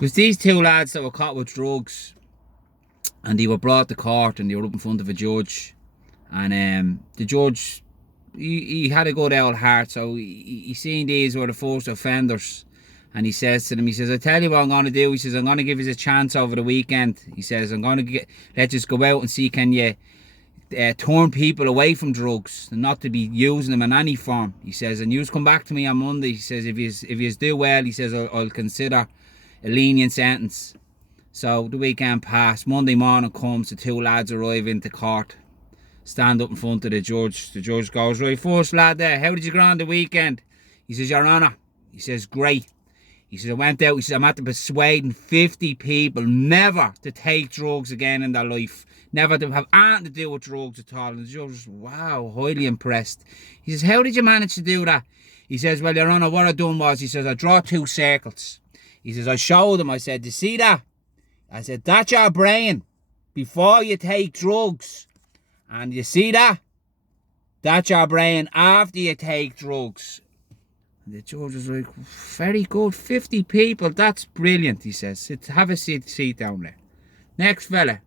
Because these two lads that were caught with drugs, and they were brought to court, and they were up in front of a judge, and the judge, he had a good old heart, so he seen these were the first offenders, and he says to them, he says, I tell you what I'm going to do. He says, I'm going to give you a chance over the weekend. He says, I'm going to let you go out and see, can you turn people away from drugs and not to be using them in any form. He says, and you come back to me on Monday. He says, if you do well, he says, I'll consider a lenient sentence. So the weekend passed. Monday morning comes, the two lads arrive into court, stand up in front of the judge. The judge goes, right, first lad there, how did you go on the weekend? He says, Your Honour. He says, great. He says, I went out, he says, I'm after persuading 50 people never to take drugs again in their life. Never to have anything to do with drugs at all. And the judge was, wow, highly impressed. He says, how did you manage to do that? He says, well, Your Honour, what I done was, he says, I draw 2 circles. He says, I showed them, I said, you see that? I said, that's your brain before you take drugs. And you see that? That's your brain after you take drugs. And the judge was like, very good, 50 people, that's brilliant, he says. Have a seat down there. Next fella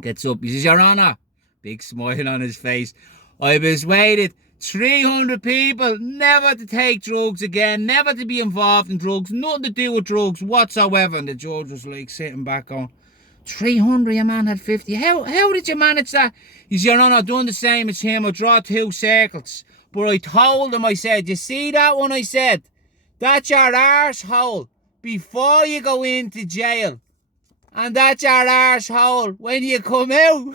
gets up, he says, Your Honour, big smile on his face, I persuaded 300 people never to take drugs again, never to be involved in drugs, nothing to do with drugs whatsoever. And the judge was like sitting back going, 300, your man had 50. How did you manage that? He said, Your Honour, I've done the same as him. I draw 2 circles. But I told him, I said, you see that one? I said, that's your arsehole before you go into jail. And that's your arsehole when you come out.